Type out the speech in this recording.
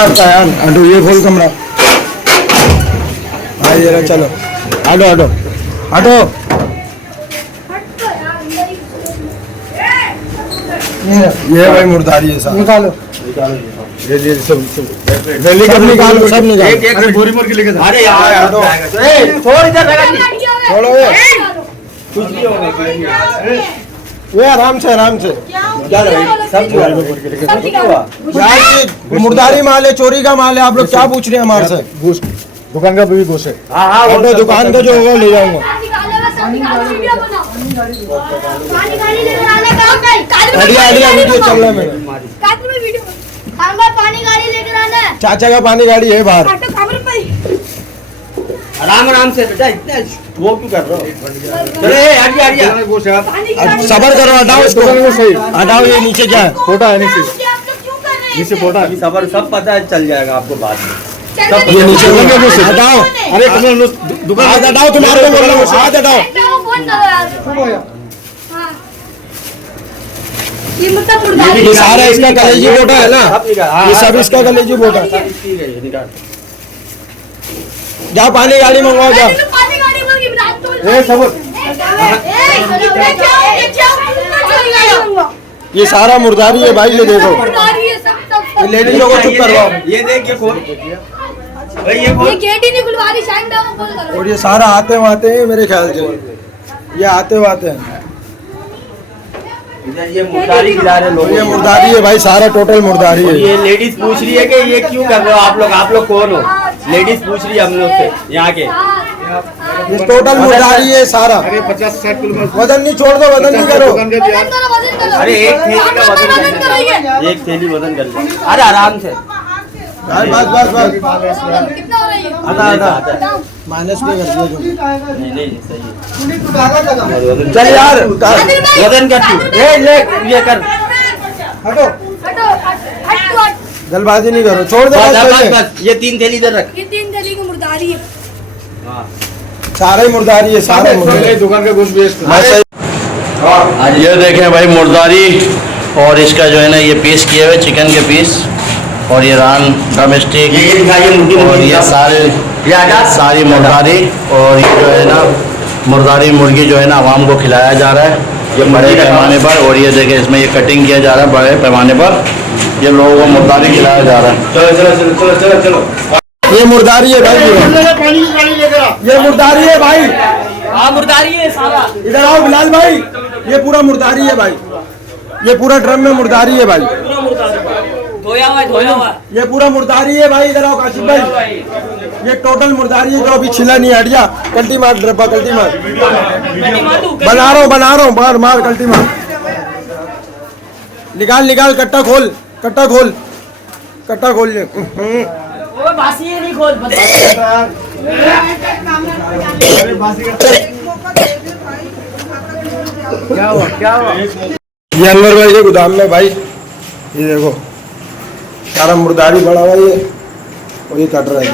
आता है यार। आटो ये खोल कमरा भाई जरा चलो। आटो आटो आटो ये भाई मुर्दारी है साहब। निकालो ये सब निकालो सब निकालो। एक बोरी मोर के लेके अरे यार छोड़ इधर छोड़ो कुछ नहीं होगा ये आराम से सब मुर्दारी माल है, चोरी का माल है। आप लोग क्या पूछ रहे हैं हमारे से? दुकान का भी घुस है। हाँ दुकान का जो होगा ले जाऊंगा। वीडियो चल रहा है मेरा। चाचा का पानी गाड़ी है बाहर। आराम से बेटा, इतना वो क्यों कर रहे हो? सबर करो, हटाओ इसको, हटाओ। ये नीचे क्या है? फोटा है नीचे फोटा। सबर सब पता है, चल जाएगा आपको बाद में। ये नीचे हटाओ। अरे दुकान हटाओ, तुम्हारे को बोल रहा हूँ, हाथ हटाओ। ये सारा इसका कलेजी बोटा है ना, ये सब इसका कलेजी बोटा। जाओ पानी गाड़ी मंगवाओ जाओ। ये सारा मुर्दारी है भाई, ये देखो। ये लेडीजों को चुप करवाओ। ये देखिए ये गेट ही नहीं खुलवा रही, शायद मैं खोल कर। और ये सारा आते हैं मेरे ख्याल से, ये आते हैं। ये मुर्दारी खिला रहे लोग। ये मुर्दारी है भाई, सारा टोटल मुर्दारी है। ये लेडीज पूछ रही है कि ये क्यों कर रहे हो आप लोग कौन हो? लेडीज पूछ रही है हम लोग से यहाँ के। ये टोटल मुर्दारी है सारा। 50-60 किलो वजन नहीं छोड़ दो, वजन नहीं करो। अरे एक थैली का वजन कर, एक थैली वजन कर लो। अरे आराम से बस कितना हो रही है? आधा माइनस पे कर दिया। नहीं सही है। चल यार वजन कर तू। ये कर। हटो, हटो जल्दबाजी नहीं करो, छोड़ दो। बस ये 3 थैली इधर रख। ये 3 थैली की मुर्दारी है। सारा ही मुर्दारी है, सारा मुर्दारी। दुकान का कुछ बेस्ट। ये देखें भाई मुर्दारी, और इसका जो है ना ये पीस किए हुए चिकन के पीस, और ये रान डोमेस्टिक, और ये सारी मुर्दारी। और ये जो है ना मुर्दारी मुर्गी जो है ना आवाम को खिलाया जा रहा है ये बड़े पैमाने पर। और ये देखें इसमें ये कटिंग किया जा रहा है बड़े पैमाने पर, ये लोगों को मुर्दारी खिलाया जा रहा है। चलो ये मुर्दारी है भाई, ये मुर्दारी है भाई। हाँ मुर्दारी है सारा। इधर आओ बिलाल भाई, ये पूरा मुर्दारी है भाई, ये पूरा ड्रम में मुर्दारी है भाई। धोया हुआ ये पूरा मुर्दारी है भाई। इधर आओ काशिफ भाई, ये टोटल मुर्दारी है जो अभी छिला नहीं हट गया। कल्टी मार ड्रब्बा, कल्टी मार। बना रहा हूँ मार कल्टी मार। निकाल कट्टा खोल ले। नहीं खोल क्या हुआ? ये अनवर भाई के गोदाम में भाई, ये देखो सारा मुर्दारी बड़ा हुआ ये, और ये कट रहा है।